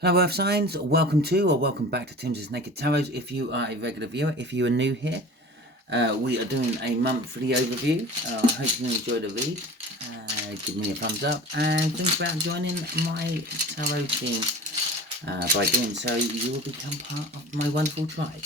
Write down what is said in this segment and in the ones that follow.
Hello Earth Signs, welcome to or welcome back to Timsy Naked Tarot. If you are a regular viewer, if you are new here, we are doing a monthly overview. I hope you enjoy the read. Give me a thumbs up and think about joining my tarot team. By doing so, you will become part of my wonderful tribe.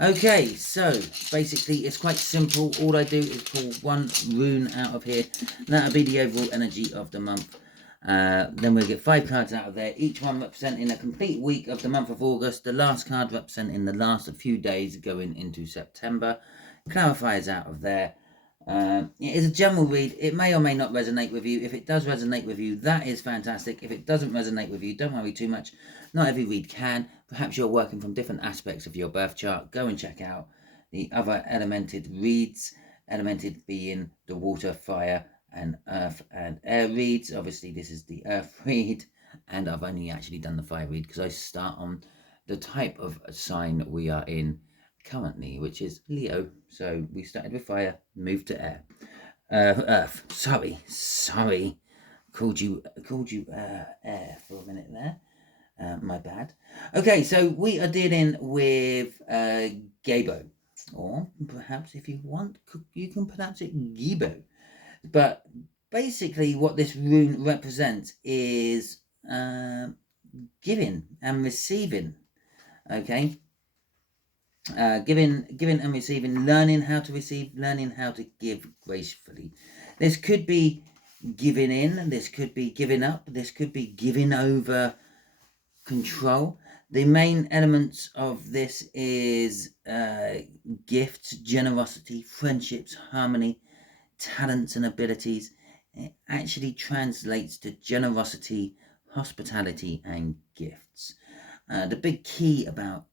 Okay, so basically it's quite simple. All I do is pull one rune out of here. That'll be the overall energy of the month. Then we'll get 5 cards out of there, each one representing a complete week of the month of August, the last card representing the last few days going into September. Clarifiers out of there. It is a general read. It may or may not resonate with you. If it does resonate with you, that is fantastic. If it doesn't resonate with you, don't worry too much. Not every read can. Perhaps you're working from different aspects of your birth chart. Go and check out the other elemented reads. Elemented being the water, fire, and earth and air reads. Obviously this is the earth read, and I've only actually done the fire read because I start on the type of sign we are in currently, which is Leo. So we started with fire, moved to air. Earth. Sorry. Called you air for a minute there. My bad. Okay, so we are dealing with Gabo, or perhaps if you want, you can pronounce it Gibo. But basically what this rune represents is giving and receiving. Okay, giving and receiving, learning how to receive, learning how to give gracefully. This could be giving in, this could be giving up, this could be giving over control. The main elements of this is gifts, generosity, friendships, harmony, talents and abilities. It actually translates to generosity, hospitality and gifts. The big key about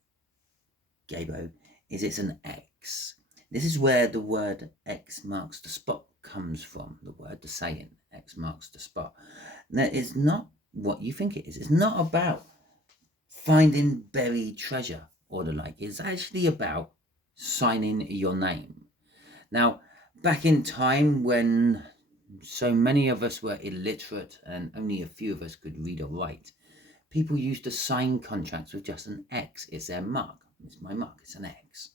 Gabo is it's an X. This is where the word X marks the spot comes from. The word, the saying, X marks the spot. Now, it's not what you think it is. It's not about finding buried treasure or the like. It's actually about signing your name. Now, back in time when so many of us were illiterate and only a few of us could read or write, people used to sign contracts with just an X. It's their mark. It's my mark. It's an X.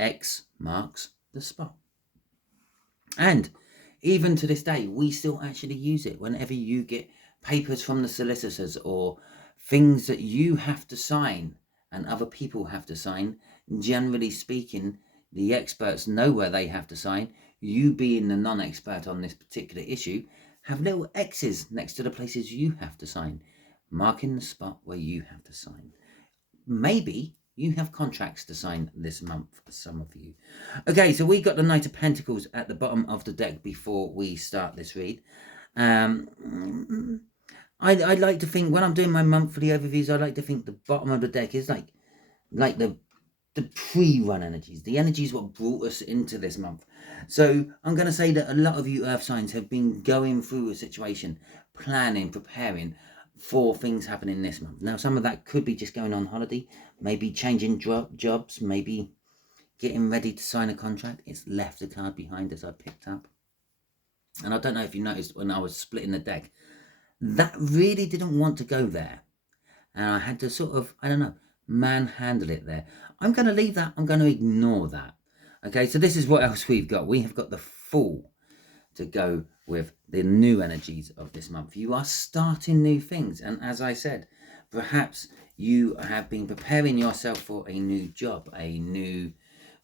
X marks the spot. And even to this day, we still actually use it whenever you get papers from the solicitors or things that you have to sign and other people have to sign. Generally speaking, the experts know where they have to sign. You being the non-expert on this particular issue, have little X's next to the places you have to sign, marking the spot where you have to sign. Maybe you have contracts to sign this month, for some of you. Okay, so we got the Knight of Pentacles at the bottom of the deck before we start this read. I like to think, when I'm doing my monthly overviews, I like to think the bottom of the deck is like the pre-run energies. The energies what brought us into this month. So I'm going to say that a lot of you earth signs have been going through a situation, planning, preparing for things happening this month. Now, some of that could be just going on holiday, maybe changing jobs, maybe getting ready to sign a contract. It's left a card behind as I picked up. And I don't know if you noticed when I was splitting the deck, that really didn't want to go there. And I had to sort of, I don't know, manhandle it there. I'm going to leave that. I'm going to ignore that. Okay, so this is what else we've got. We have got the Fool to go with the new energies of this month. You are starting new things. And as I said, perhaps you have been preparing yourself for a new job, a new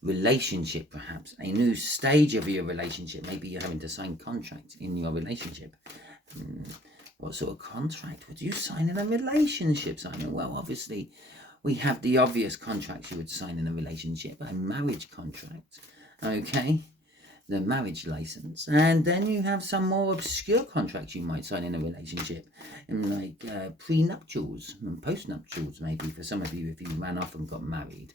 relationship, perhaps a new stage of your relationship. Maybe you're having to sign contracts in your relationship. What sort of contract would you sign in a relationship, Simon? Well, obviously, we have the obvious contracts you would sign in a relationship, a marriage contract, okay, the marriage license, and then you have some more obscure contracts you might sign in a relationship, like prenuptials and postnuptials, maybe for some of you if you ran off and got married.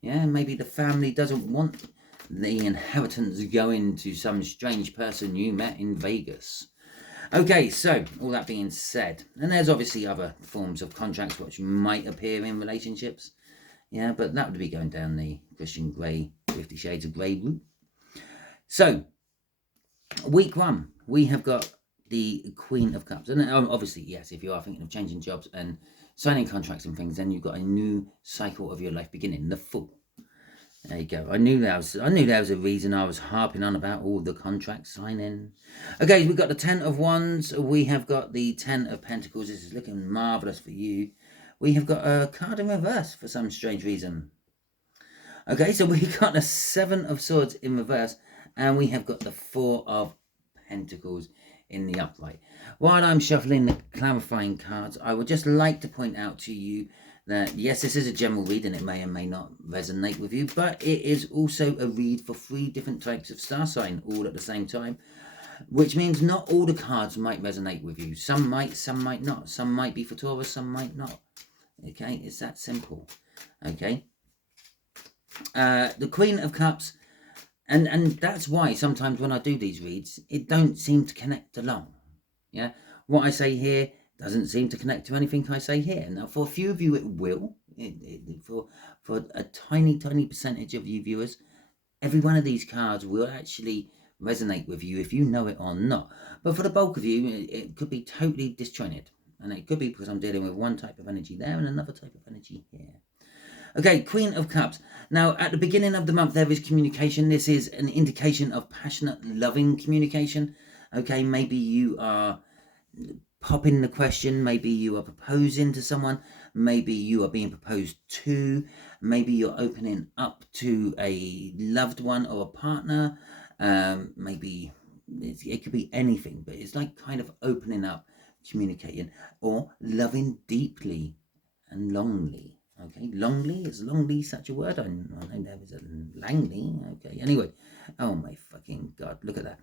Yeah, maybe the family doesn't want the inheritance going to some strange person you met in Vegas. Okay, so all that being said, and there's obviously other forms of contracts which might appear in relationships. Yeah, but that would be going down the Christian Grey, 50 Shades of Grey route. So, week one, we have got the Queen of Cups. And obviously, yes, if you are thinking of changing jobs and signing contracts and things, then you've got a new cycle of your life beginning, the Fool. There you go. I knew there was a reason I was harping on about all the contract signing. Okay, we've got the Ten of Wands. We have got the Ten of Pentacles. This is looking marvellous for you. We have got a card in reverse for some strange reason. Okay, so we've got the Seven of Swords in reverse, and we have got the Four of Pentacles in the upright. While I'm shuffling the clarifying cards, I would just like to point out to you that yes, this is a general read and it may or may not resonate with you, but it is also a read for 3 different types of star sign all at the same time, which means not all the cards might resonate with you. Some might not. Some might be for Taurus, some might not. Okay, it's that simple. Okay. The Queen of Cups, and that's why sometimes when I do these reads, it don't seem to connect along. Yeah, what I say here doesn't seem to connect to anything I say here. Now, for a few of you, it will. For a tiny percentage of you viewers, every one of these cards will actually resonate with you if you know it or not. But for the bulk of you, it could be totally disjointed, and it could be because I'm dealing with one type of energy there and another type of energy here. Okay, Queen of Cups. Now, at the beginning of the month, there is communication. This is an indication of passionate, loving communication. Okay, maybe you are popping the question. Maybe you are proposing to someone. Maybe you are being proposed to. Maybe you're opening up to a loved one or a partner. Maybe it could be anything, but it's like kind of opening up, communicating, or loving deeply and longly. Okay, longly, is longly such a word? I know there was a Langley. Okay, anyway, oh my fucking god, look at that.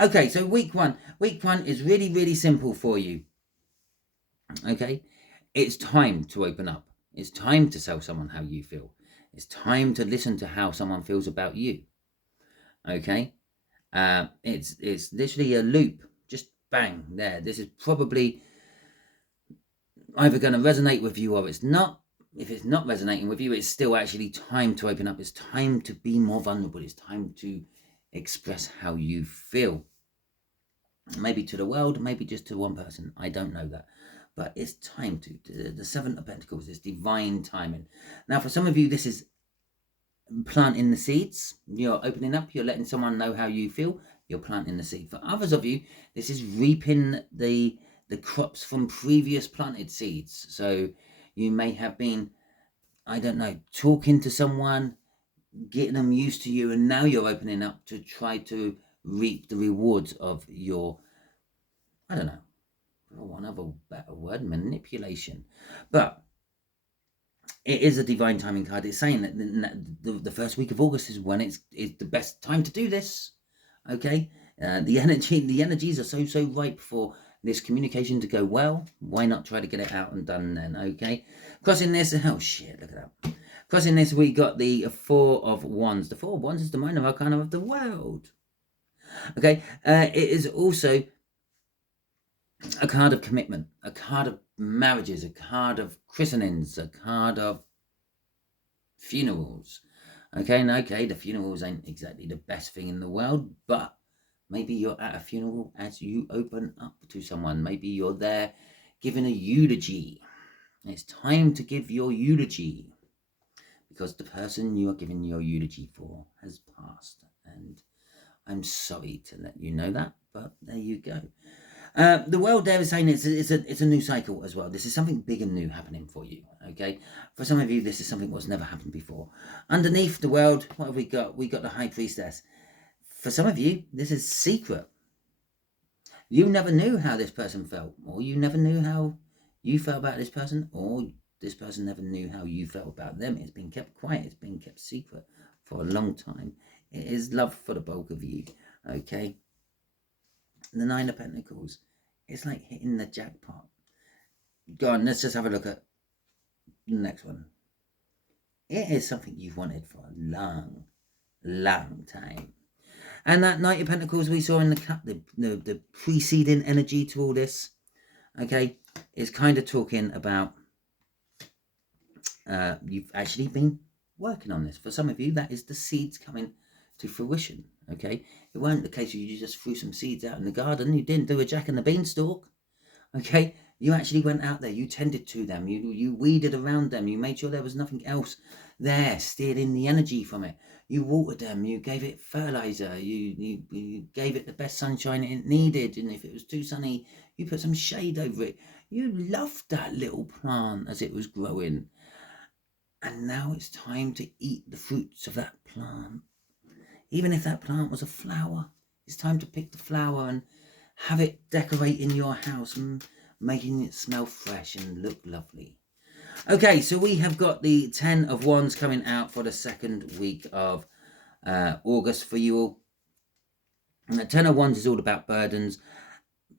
Okay, so week one is really simple for you. Okay, it's time to open up. It's time to tell someone how you feel. It's time to listen to how someone feels about you. Okay, it's literally a loop, just bang there. This is probably either going to resonate with you or it's not. If it's not resonating with you, it's still actually time to open up. It's time to be more vulnerable. It's time to express how you feel. Maybe to the world, maybe just to one person. I don't know that. But it's time to. The Seven of Pentacles is divine timing. Now, for some of you, this is planting the seeds. You're opening up. You're letting someone know how you feel. You're planting the seed. For others of you, this is reaping the crops from previous planted seeds. So you may have been, I don't know, talking to someone, getting them used to you, and now you're opening up to try to reap the rewards of your, I don't know, for one other better word, manipulation. But it is a divine timing card. It's saying that the first week of August is when it's the best time to do this. Okay, the energies are so ripe for this communication to go well. Why not try to get it out and done then? Okay, crossing this. Oh shit! Look at that. Crossing this, we got the Four of Wands. The Four of Wands is the minor arcana of the world. Okay, it is also a card of commitment, a card of marriages, a card of christenings, a card of funerals. Okay, and okay, the funerals ain't exactly the best thing in the world, but maybe you're at a funeral as you open up to someone. Maybe you're there giving a eulogy. It's time to give your eulogy because the person you are giving your eulogy for has passed. And I'm sorry to let you know that, but there you go. The world there is saying it's a new cycle as well. This is something big and new happening for you. Okay, for some of you, this is something that's never happened before. Underneath the world, what have we got? We got the High Priestess. For some of you, this is secret. You never knew how this person felt, or you never knew how you felt about this person, or this person never knew how you felt about them. It's been kept quiet. It's been kept secret for a long time. It is love for the bulk of you. Okay. The Nine of Pentacles. It's like hitting the jackpot. Go on, let's just have a look at the next one. It is something you've wanted for a long time. And that Knight of Pentacles we saw in the preceding energy to all this, okay, is kind of talking about you've actually been working on this. For some of you, that is the seeds coming to fruition. Okay, it weren't the case where you just threw some seeds out in the garden. You didn't do a Jack and the Beanstalk. Okay, you actually went out there, you tended to them, you weeded around them, you made sure there was nothing else there stealing the energy from it. You watered them, you gave it fertilizer, you gave it the best sunshine it needed, and if it was too sunny, you put some shade over it. You loved that little plant as it was growing. And now it's time to eat the fruits of that plant. Even if that plant was a flower, it's time to pick the flower and have it decorating your house and making it smell fresh and look lovely. Okay, so we have got the 10 of Wands coming out for the second week of August for you all. And the 10 of Wands is all about burdens,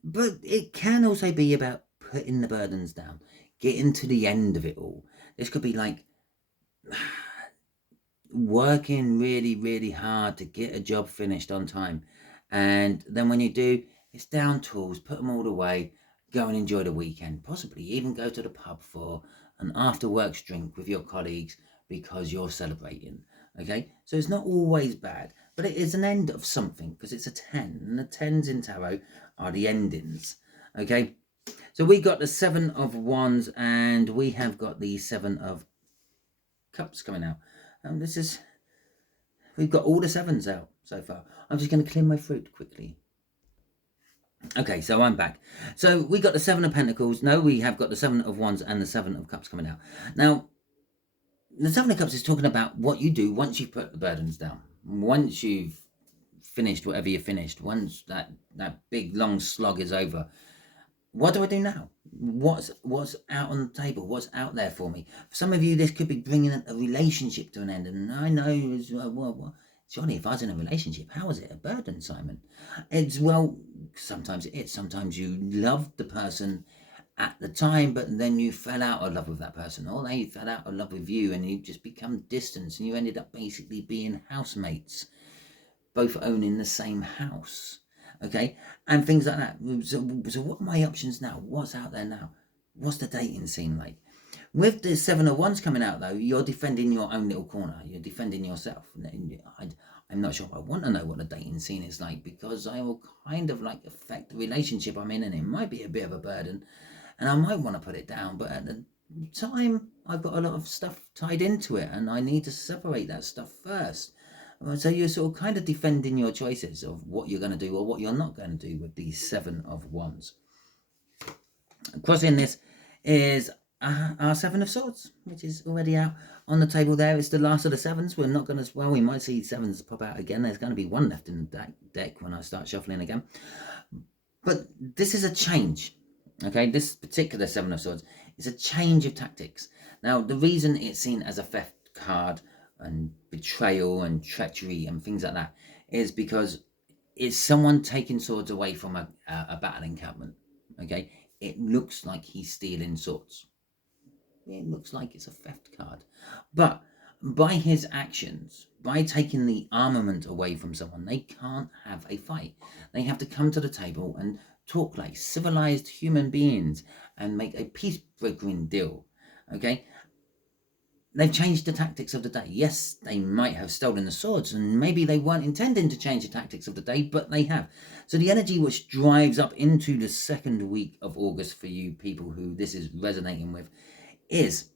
but it can also be about putting the burdens down, getting to the end of it all. This could be like working really, really hard to get a job finished on time. And then when you do, it's down tools, put them all away, go and enjoy the weekend. Possibly even go to the pub for an after-works drink with your colleagues because you're celebrating. Okay, so it's not always bad, but it is an end of something because it's a 10. And the 10s in tarot are the endings. Okay, so we got the 7 of Wands and we have got the 7 of Cups coming out. We've got all the 7s out so far. I'm just going to clear my throat quickly. Okay, so I'm back. So we got the 7 of Pentacles. No, we have got the 7 of Wands and the 7 of Cups coming out. Now, the 7 of Cups is talking about what you do once you've put the burdens down. Once you've finished whatever you finished. Once that big, long slog is over. What do I do now? What's out on the table? What's out there for me? For some of you, this could be bringing a relationship to an end. And I know, well, Johnny, if I was in a relationship, how is it a burden, Simon? Sometimes it is. Sometimes you loved the person at the time, but then you fell out of love with that person, or they fell out of love with you, and you just become distant, and you ended up basically being housemates, both owning the same house. Okay, and things like that. So what are my options now? What's out there now? What's the dating scene like? With the 7 of Wands coming out, though, you're defending your own little corner. You're defending yourself. I'm not sure if I want to know what the dating scene is like, because I will kind of like affect the relationship I'm in, and it might be a bit of a burden, and I might want to put it down, but at the time, I've got a lot of stuff tied into it, and I need to separate that stuff first. So you're sort of kind of defending your choices of what you're going to do or what you're not going to do with the 7 of Wands. Crossing this is our 7 of Swords, which is already out on the table there. It's the last of the 7s. We're not going to, well, we might see 7s pop out again. There's going to be 1 left in the deck when I start shuffling again. But this is a change, okay? This particular 7 of Swords is a change of tactics. Now, the reason it's seen as a theft card and betrayal and treachery and things like that is because it's someone taking swords away from a battle encampment, okay? It looks like he's stealing swords. It looks like it's a theft card. But by his actions, by taking the armament away from someone, they can't have a fight. They have to come to the table and talk like civilized human beings and make a peace-brokering deal, okay? They've changed the tactics of the day. Yes, they might have stolen the swords, and maybe they weren't intending to change the tactics of the day, but they have. So the energy which drives up into the second week of August for you people who this is resonating with is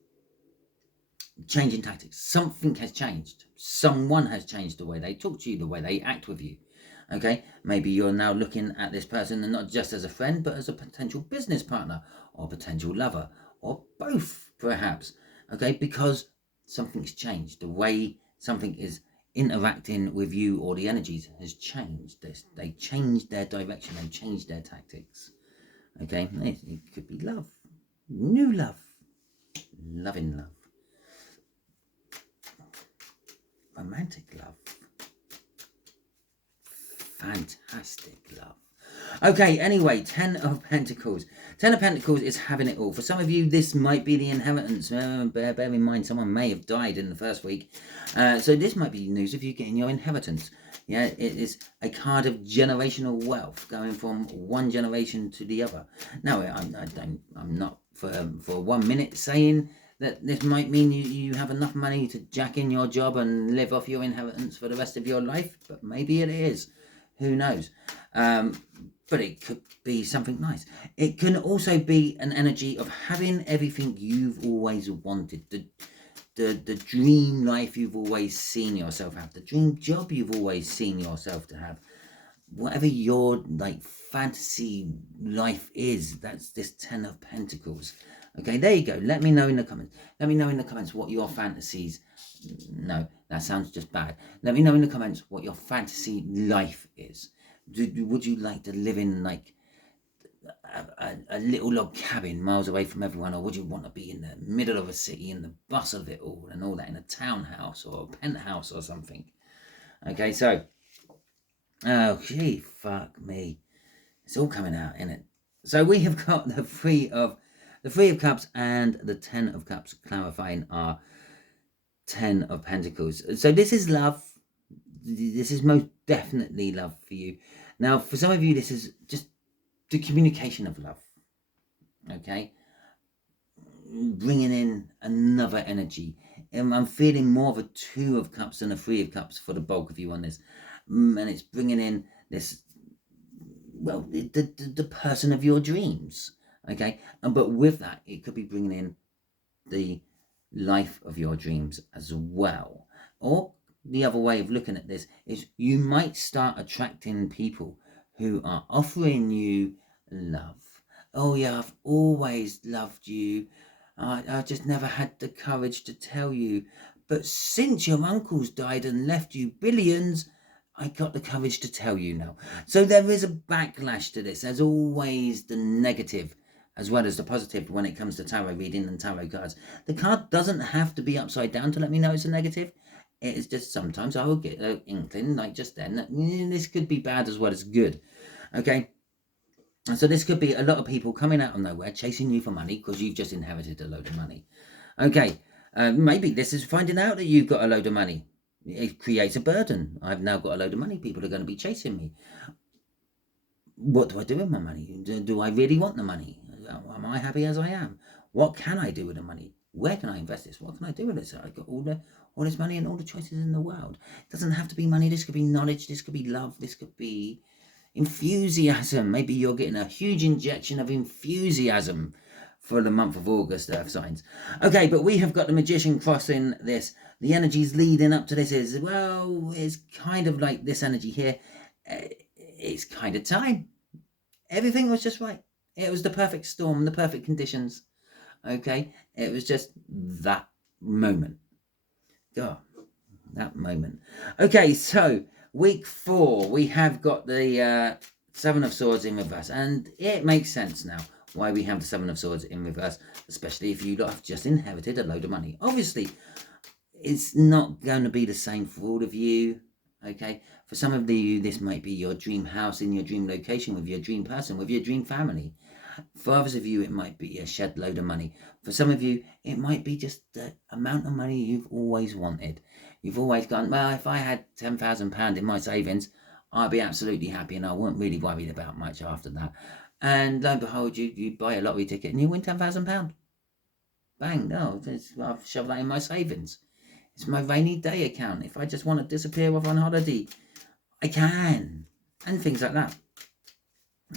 changing tactics. Something has changed. Someone has changed the way they talk to you, the way they act with you. Okay, maybe you're now looking at this person and not just as a friend, but as a potential business partner or potential lover, or both perhaps. Okay, because something's changed. The way something is interacting with you or the energies has changed. They changed their direction. They changed their tactics. Okay, it could be love, new love, loving love, romantic love, fantastic love. Okay, anyway, 10 of Pentacles. 10 of Pentacles is having it all. For some of you, this might be the inheritance. Bear in mind, someone may have died in the first week. So this might be news of you getting your inheritance. Yeah, it is a card of generational wealth going from one generation to the other. Now, I'm not for 1 minute saying that this might mean you have enough money to jack in your job and live off your inheritance for the rest of your life, but maybe it is. Who knows? But it could be something nice. It can also be an energy of having everything you've always wanted. The dream life you've always seen yourself have. The dream job you've always seen yourself to have. Whatever your like fantasy life is, that's this 10 of Pentacles. Okay, there you go. Let me know in the comments. Let me know in the comments what your fantasies... No, that sounds just bad. Let me know in the comments what your fantasy life is. Would you like to live in like a little log cabin miles away from everyone, or would you want to be in the middle of a city in the bustle of it all and all that, in a townhouse or a penthouse or something? Okay, so... Oh, gee, fuck me. It's all coming out, isn't it? So we have got the Three of Cups and the 10 of Cups clarifying our 10 of Pentacles. So this is love. This is most definitely love for you. Now, for some of you, this is just the communication of love. Okay? Bringing in another energy. I'm feeling more of a 2 of Cups than a 3 of Cups for the bulk of you on this. And it's bringing in this, well, the person of your dreams. Okay? But with that, it could be bringing in the life of your dreams as well. Or the other way of looking at this is you might start attracting people who are offering you love. Oh yeah, I've always loved you. I just never had the courage to tell you. But since your uncles died and left you billions, I got the courage to tell you now. So there is a backlash to this. There's always the negative as well as the positive when it comes to tarot reading and tarot cards. The card doesn't have to be upside down to let me know it's a negative. It is just sometimes I will get an inkling, like just then, that this could be bad as well as good. Okay? So this could be a lot of people coming out of nowhere chasing you for money because you've just inherited a load of money. Okay? Maybe this is finding out that you've got a load of money. It creates a burden. I've now got a load of money. People are going to be chasing me. What do I do with my money? Do I really want the money? Am I happy as I am? What can I do with the money? Where can I invest this? What can I do with it? So I've got all this money and all the choices in the world. It doesn't have to be money. This could be knowledge. This could be love. This could be enthusiasm. Maybe you're getting a huge injection of enthusiasm for the month of August, Earth signs. Okay, but we have got the Magician crossing this. The energies leading up to this is, well, it's kind of like this energy here. It's kind of time. Everything was just right. It was the perfect storm, the perfect conditions. Okay? It was just that moment. Oh, that moment. Okay, so week 4, we have got the 7 of Swords in reverse. And it makes sense now why we have the 7 of Swords in reverse, especially if you have just inherited a load of money. Obviously, it's not going to be the same for all of you. Okay, for some of you, this might be your dream house in your dream location with your dream person, with your dream family. For others of you, it might be a shed load of money. For some of you, it might be just the amount of money you've always wanted. You've always gone, well, if I had £10,000 in my savings, I'd be absolutely happy and I wouldn't really worry about much after that. And lo and behold, you buy a lottery ticket and you win £10,000. Bang, no, I've shoved that in my savings. It's my rainy day account. If I just want to disappear off on holiday, I can. And things like that.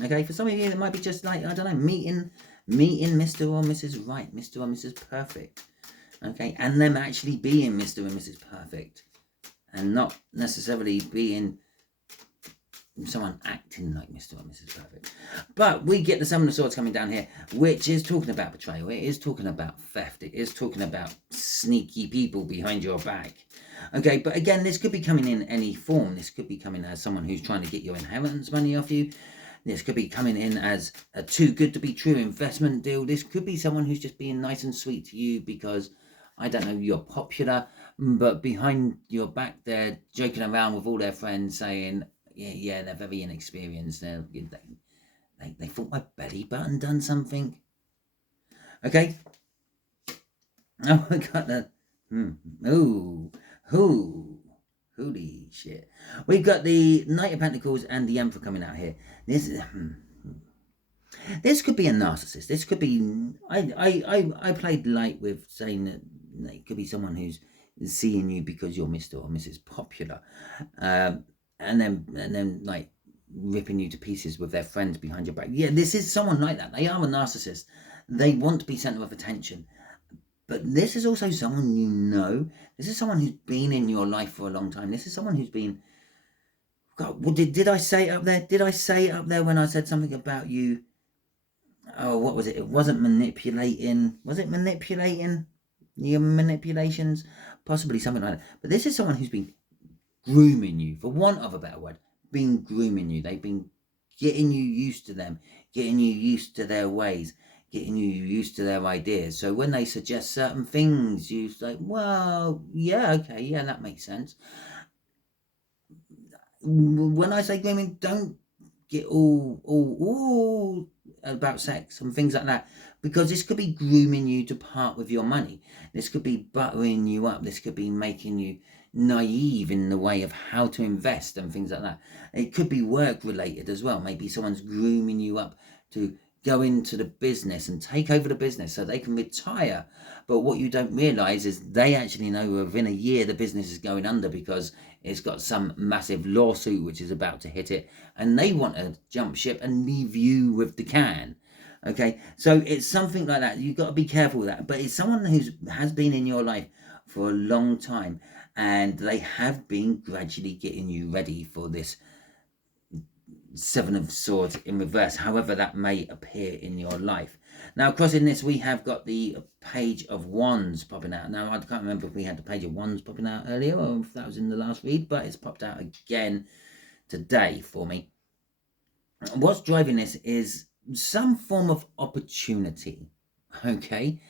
Okay, for some of you, it might be just like, I don't know, meeting Mr. or Mrs. Right, Mr. or Mrs. Perfect. Okay, and them actually being Mr. and Mrs. Perfect. And not necessarily being someone acting like Mr. or Mrs. Perfect. But we get the 7 of Swords coming down here, which is talking about betrayal. It is talking about theft. It is talking about sneaky people behind your back. Okay, but again, this could be coming in any form. This could be coming as someone who's trying to get your inheritance money off you. This could be coming in as a too good to be true investment deal. This could be someone who's just being nice and sweet to you because, I don't know, you're popular, but behind your back they're joking around with all their friends saying, yeah, they're very inexperienced. They thought my belly button done something. Okay. Oh, I got that. Holy shit. We've got the Knight of Pentacles and the Emperor coming out here. This is... This could be a narcissist. This could be, I played light with saying that it could be someone who's seeing you because you're Mr. or Mrs. Popular, and then like ripping you to pieces with their friends behind your back. Yeah, this is someone like that. They are a narcissist. They want to be center of attention. But this is also someone you know. This is someone who's been in your life for a long time. This is someone who's been... God, well, did I say it up there? Did I say it up there when I said something about you? Oh, what was it? It wasn't manipulating. Was it manipulating? Your manipulations? Possibly something like that. But this is someone who's been grooming you, for want of a better word. Been grooming you. They've been getting you used to them, getting you used to their ways, getting you used to their ideas. So when they suggest certain things, you say, well, yeah, okay, yeah, that makes sense. When I say grooming, don't get all about sex and things like that, because this could be grooming you to part with your money. This could be buttering you up. This could be making you naive in the way of how to invest and things like that. It could be work related as well. Maybe someone's grooming you up to go into the business and take over the business so they can retire. But what you don't realize is they actually know within a year the business is going under because it's got some massive lawsuit which is about to hit it, and they want to jump ship and leave you with the can. Okay, so it's something like that. You've got to be careful with that. But it's someone who has been in your life for a long time, and they have been gradually getting you ready for this Seven of Swords in reverse, however that may appear in your life. Now, crossing this, we have got the Page of Wands popping out. Now, I can't remember if we had the Page of Wands popping out earlier or if that was in the last read, but it's popped out again today for me. What's driving this is some form of opportunity, okay,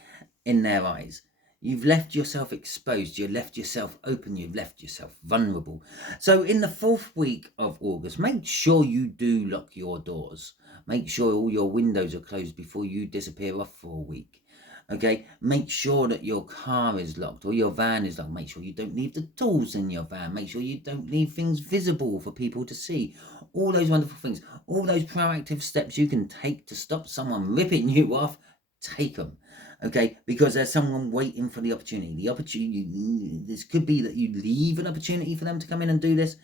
in their eyes. You've left yourself exposed, you've left yourself open, you've left yourself vulnerable. So in the 4th week of August, make sure you do lock your doors. Make sure all your windows are closed before you disappear off for a week. Okay, make sure that your car is locked or your van is locked. Make sure you don't leave the tools in your van. Make sure you don't leave things visible for people to see. All those wonderful things, all those proactive steps you can take to stop someone ripping you off, take them. Okay, because there's someone waiting for the opportunity. The opportunity, this could be that you leave an opportunity for them to come in and do this,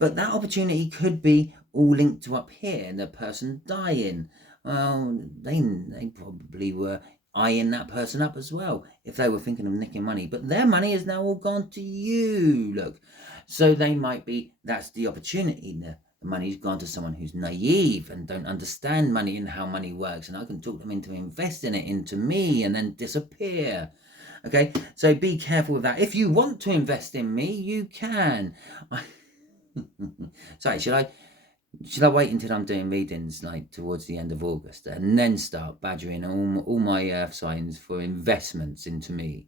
but that opportunity could be all linked to up here and the person dying. Well, they probably were eyeing that person up as well if they were thinking of nicking money, but their money is now all gone to you, look. So they might be, that's the opportunity there. The money's gone to someone who's naive and don't understand money and how money works, and I can talk them into investing it into me and then disappear. Okay, so be careful with that. If you want to invest in me, you can. Sorry, should I wait until I'm doing readings like towards the end of August and then start badgering all my earth signs for investments into me?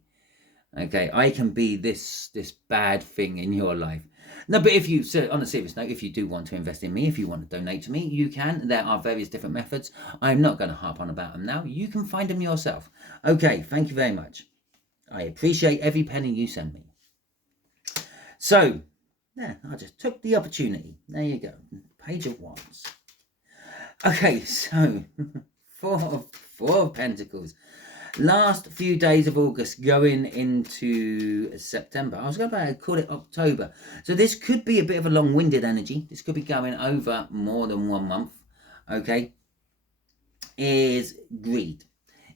Okay, I can be this bad thing in your life. No, but if you, so on a serious note, if you do want to invest in me, if you want to donate to me, you can. There are various different methods. I'm not going to harp on about them now. You can find them yourself. Okay, thank you very much. I appreciate every penny you send me. So, yeah, I just took the opportunity. There you go. Page of Wands. Okay, so, four of Pentacles. Last few days of August going into September. I was going to call it October. So this could be a bit of a long-winded energy. This could be going over more than 1 month. Okay. Is greed.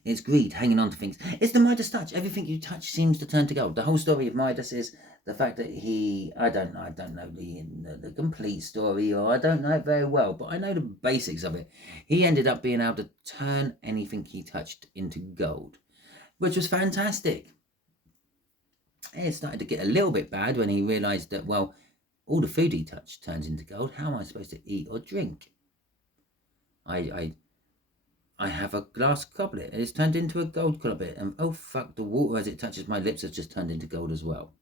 It's greed, hanging on to things. It's the Midas touch. Everything you touch seems to turn to gold. The whole story of Midas is the fact that I don't know the complete story, or I don't know it very well, but I know the basics of it. He ended up being able to turn anything he touched into gold, which was fantastic. It started to get a little bit bad when he realised that, well, all the food he touched turns into gold. How am I supposed to eat or drink? I have a glass goblet and it's turned into a gold goblet, and oh fuck, the water as it touches my lips has just turned into gold as well.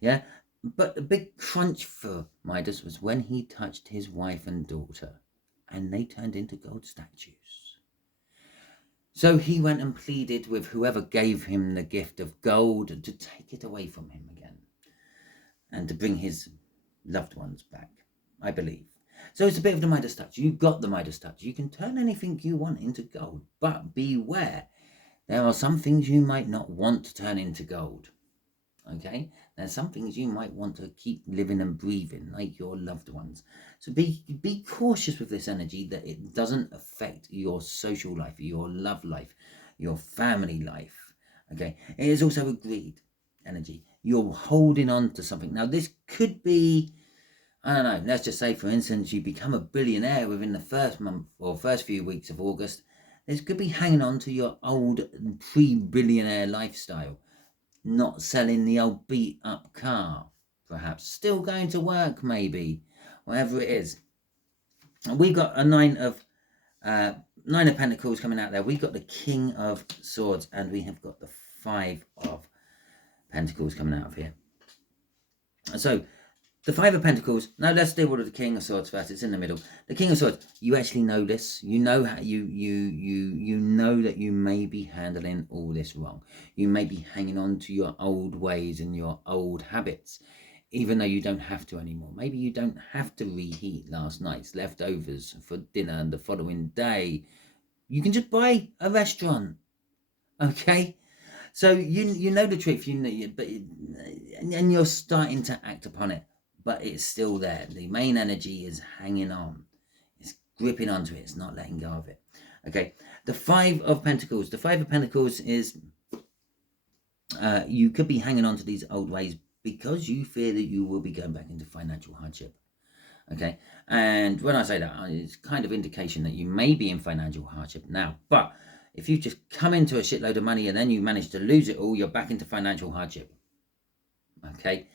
Yeah, but the big crunch for Midas was when he touched his wife and daughter and they turned into gold statues. So he went and pleaded with whoever gave him the gift of gold to take it away from him again and to bring his loved ones back, I believe. So it's a bit of the Midas touch. You've got the Midas touch. You can turn anything you want into gold, but beware. There are some things you might not want to turn into gold. Okay, there's some things you might want to keep living and breathing, like your loved ones. So be cautious with this energy, that it doesn't affect your social life, your love life, your family life. Okay, it is also a greed energy. You're holding on to something. Now this could be, I don't know, let's just say for instance you become a billionaire within the first month or first few weeks of August. This could be hanging on to your old pre-billionaire lifestyle. Not selling the old beat up car, perhaps still going to work, maybe, whatever it is. And we've got a nine of Pentacles coming out there. We've got the King of Swords, and we have got the 5 of Pentacles coming out of here. So the 5 of Pentacles. Now let's deal with the King of Swords first. It's in the middle. The King of Swords. You actually know this. You know how you know that you may be handling all this wrong. You may be hanging on to your old ways and your old habits, even though you don't have to anymore. Maybe you don't have to reheat last night's leftovers for dinner and the following day. You can just buy a restaurant. Okay. So you know the truth. You know, but and you're starting to act upon it. But it's still there. The main energy is hanging on. It's gripping onto it. It's not letting go of it. Okay. The 5 of Pentacles. The 5 of Pentacles is you could be hanging on to these old ways because you fear that you will be going back into financial hardship. Okay. And when I say that, it's kind of indication that you may be in financial hardship now. But if you just come into a shitload of money and then you manage to lose it all, you're back into financial hardship. Okay.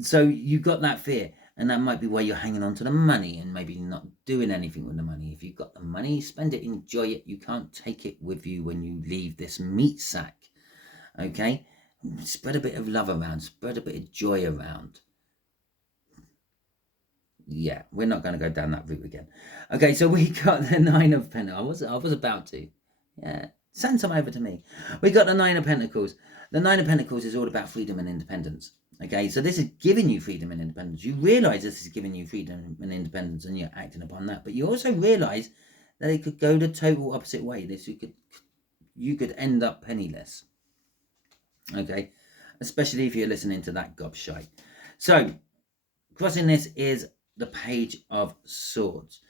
So you've got that fear, and that might be why you're hanging on to the money and maybe not doing anything with the money. If you've got the money, spend it, enjoy it. You can't take it with you when you leave this meat sack. Okay? Spread a bit of love around, spread a bit of joy around. Yeah, we're not going to go down that route again. Okay, so we got the 9 of Pentacles. I was about to. Yeah, send some over to me. We got the 9 of Pentacles. The 9 of Pentacles is all about freedom and independence. Okay, so this is giving you freedom and independence. You realize this is giving you freedom and independence, and you're acting upon that. But you also realize that it could go the total opposite way. You could end up penniless. Okay, especially if you're listening to that gobshite. So, crossing this is the Page of Swords.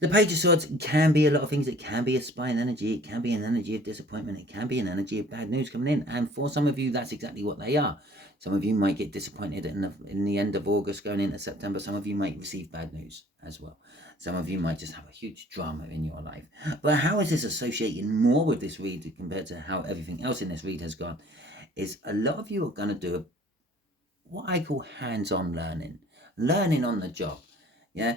The Page of Swords can be a lot of things. It can be a spine energy. It can be an energy of disappointment. It can be an energy of bad news coming in. And for some of you, that's exactly what they are. Some of you might get disappointed in the end of August going into September. Some of you might receive bad news as well. Some of you might just have a huge drama in your life. But how is this associating more with this read compared to how everything else in this read has gone? Is a lot of you are going to do what I call hands-on learning. Learning on the job. Yeah,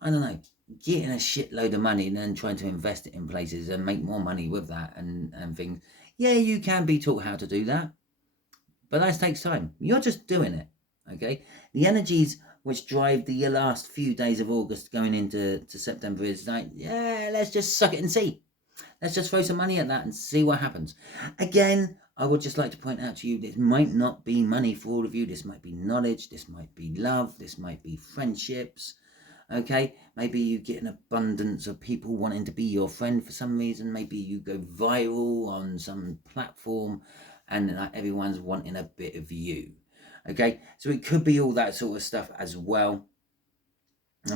I don't know, getting a shitload of money and then trying to invest it in places and make more money with that and things. Yeah, you can be taught how to do that, but that takes time. You're just doing it, okay? The energies which drive the last few days of August going into September is like, yeah, let's just suck it and see. Let's just throw some money at that and see what happens. Again, I would just like to point out to you, this might not be money for all of you. This might be knowledge. This might be love. This might be friendships. Okay, maybe you get an abundance of people wanting to be your friend for some reason. Maybe you go viral on some platform and like everyone's wanting a bit of you. Okay, so it could be all that sort of stuff as well.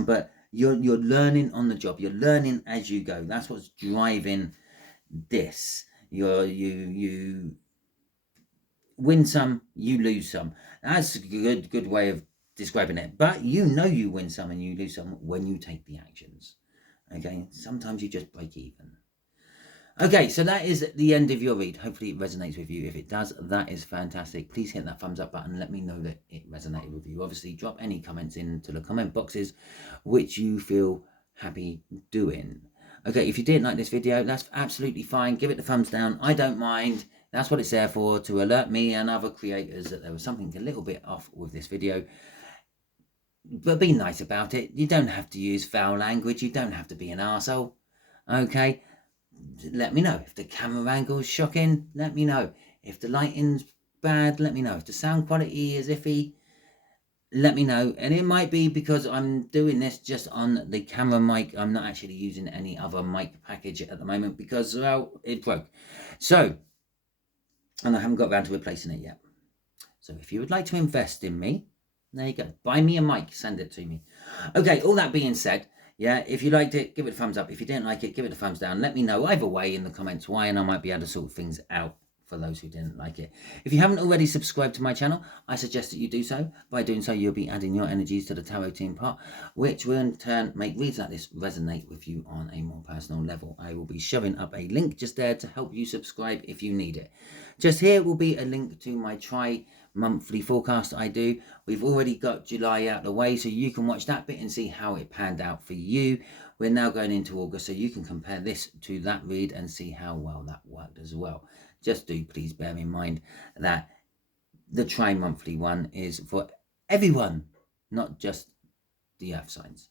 But you're learning on the job. You're learning as you go. That's what's driving this. You win some, you lose some. That's a good way of describing it. But you know you win some and you lose some when you take the actions. Okay, sometimes you just break even. Okay, so that is the end of your read. Hopefully it resonates with you. If it does, that is fantastic. Please hit that thumbs up button and let me know that it resonated with you. Obviously, drop any comments into the comment boxes which you feel happy doing. Okay, if you didn't like this video, that's absolutely fine. Give it the thumbs down. I don't mind. That's what it's there for, to alert me and other creators that there was something a little bit off with this video. But be nice about it. You don't have to use foul language. You don't have to be an arsehole. Okay? Let me know. If the camera angle is shocking, let me know. If the lighting's bad, let me know. If the sound quality is iffy, let me know. And it might be because I'm doing this just on the camera mic. I'm not actually using any other mic package at the moment because, well, it broke. So, and I haven't got around to replacing it yet. So if you would like to invest in me, there you go. Buy me a mic, send it to me. Okay, all that being said, yeah, if you liked it, give it a thumbs up. If you didn't like it, give it a thumbs down. Let me know either way in the comments why, and I might be able to sort things out for those who didn't like it. If you haven't already subscribed to my channel, I suggest that you do so. By doing so, you'll be adding your energies to the tarot team pot, which will in turn make reads like this resonate with you on a more personal level. I will be showing up a link just there to help you subscribe if you need it. Just here will be a link to my monthly forecast I do. We've already got July out of the way, so you can watch that bit and see how it panned out for you. We're now going into August, so you can compare this to that read and see how well that worked as well. Just do please bear in mind that the tri-monthly one is for everyone, not just the earth signs.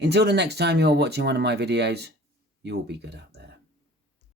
Until the next time you're watching one of my videos, you will be good out there.